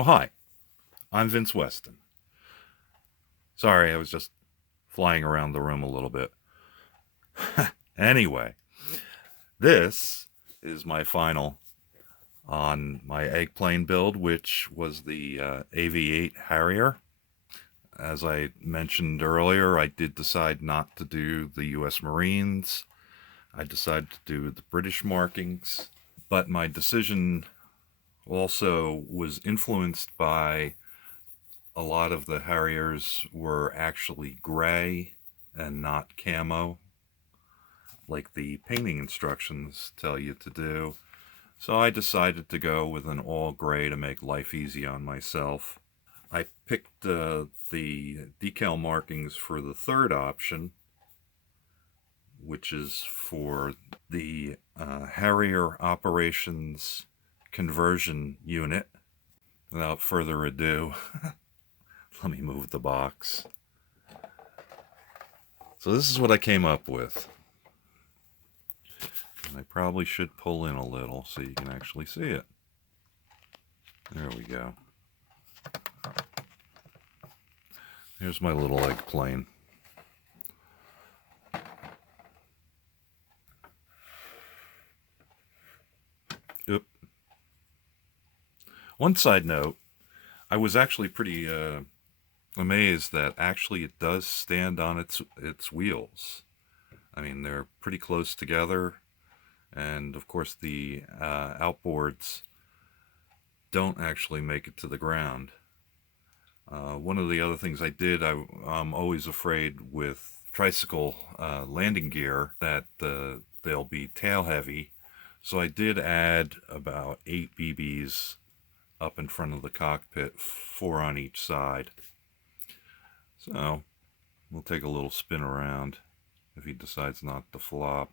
Oh, hi. I'm Vince Weston. Sorry, I was just flying around the room a little bit. Anyway, this is my final on my Eggplane build, which was the AV8 Harrier. As I mentioned earlier, I did decide not to do the US Marines. I decided to do the British markings, but my decision also was influenced by a lot of the Harriers were actually gray and not camo, like the painting instructions tell you to do. So I decided to go with an all gray to make life easy on myself. I picked the decal markings for the third option, which is for the Harrier Operations Conversion Unit. Without further ado, let me move the box. So this is what I came up with. And I probably should pull in a little so you can actually see it. There we go. Here's my little Eggplane. Oop. One side note, I was actually pretty amazed that actually it does stand on its wheels. I mean, they're pretty close together, and of course the outboards don't actually make it to the ground. One of the other things I did, I'm always afraid with tricycle landing gear that they'll be tail heavy, so I did add about 8 BBs up in front of the cockpit, 4 on each side. So we'll take a little spin around if he decides not to flop.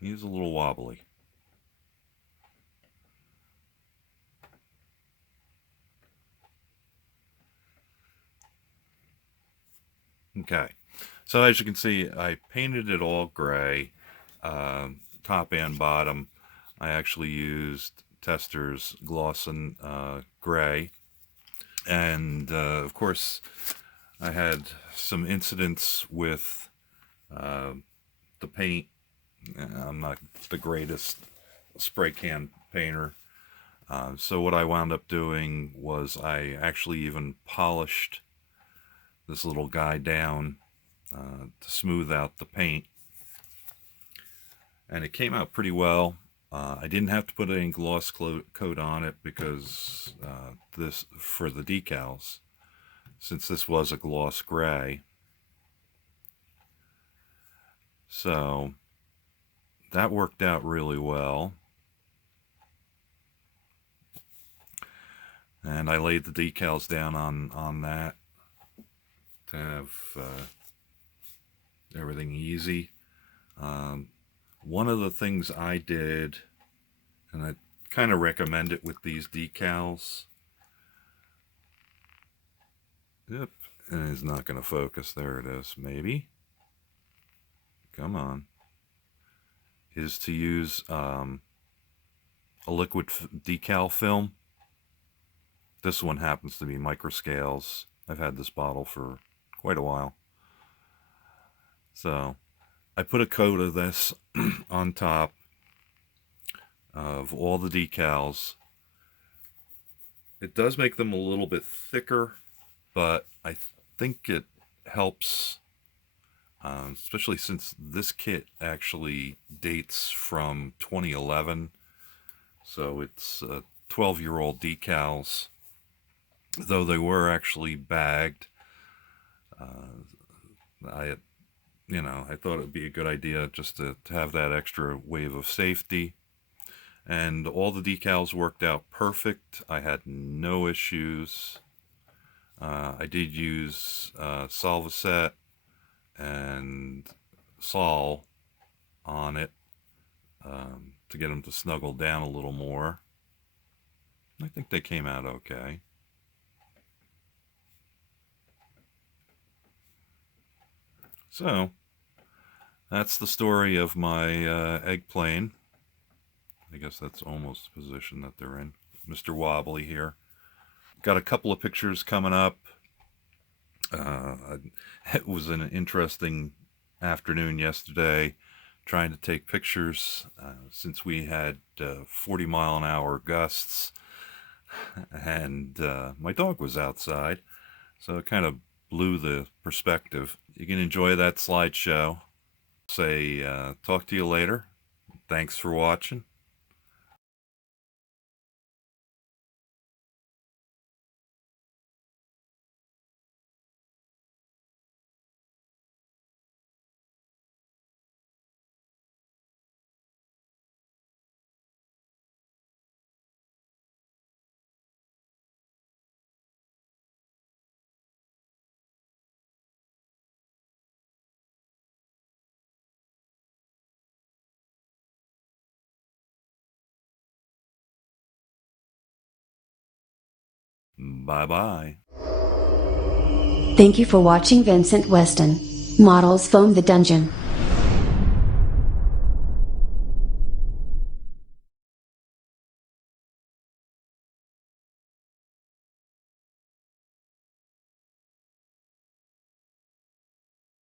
He's a little wobbly. Okay, so as you can see, I painted it all gray, top and bottom. I actually used Tester's Glossin gray, and of course I had some incidents with the paint. I'm not the greatest spray can painter, so what I wound up doing was I actually even polished this little guy down to smooth out the paint, and it came out pretty well. I didn't have to put any gloss coat on it because this for the decals, since this was a gloss gray. So that worked out really well. And I laid the decals down on that to have everything easy. One of the things I did, and I kind of recommend it with these decals. Yep, and it's not going to focus. There it is, maybe. Come on. Is to use a liquid decal film. This one happens to be microscales. I've had this bottle for quite a while. So I put a coat of this on top of all the decals. It does make them a little bit thicker, but I think it helps, especially since this kit actually dates from 2011. So it's 12-year-old decals, though they were actually bagged. I thought it would be a good idea just to have that extra wave of safety. And all the decals worked out perfect. I had no issues. I did use Solvaset and Sol on it to get them to snuggle down a little more. I think they came out okay. So that's the story of my Eggplane. I guess that's almost the position that they're in. Mr. Wobbly here. Got a couple of pictures coming up. It was an interesting afternoon yesterday trying to take pictures since we had 40-mile-an-hour gusts and my dog was outside. So it kind of blew the perspective. You can enjoy that slideshow. Say, talk to you later. Thanks for watching. Bye bye. Thank you for watching Vincent Weston. Models Foam the Dungeon.